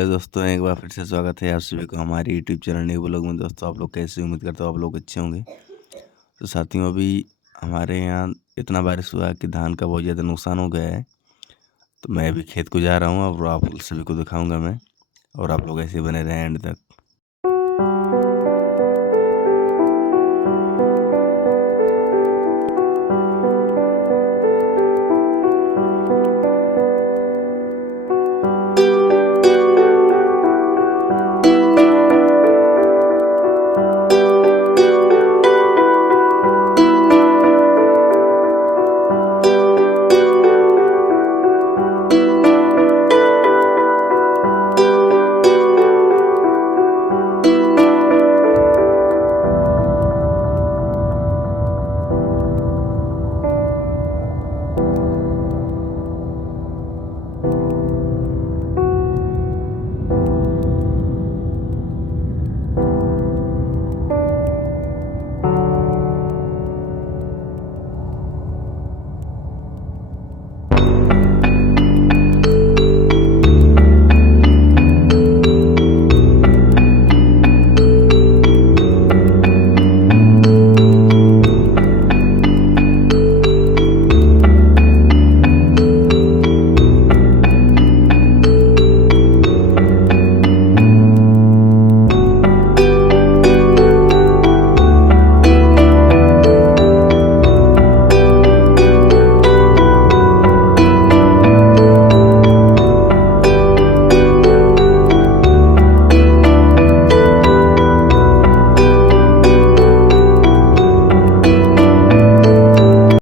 Hello दोस्तों, एक बार फिर से स्वागत है आप सभी को हमारी यूट्यूब चैनल न्यू ब्लॉग में। दोस्तों आप लोग कैसे, उम्मीद करता हूँ आप लोग अच्छे होंगे। तो साथियों, अभी हमारे यहाँ इतना बारिश हुआ है कि धान का बहुत ज़्यादा नुकसान हो गया है। तो मैं अभी खेत को जा रहा हूँ और आप सभी को दिखाऊंगा मैं, और आप लोग ऐसे बने रहें एंड तक।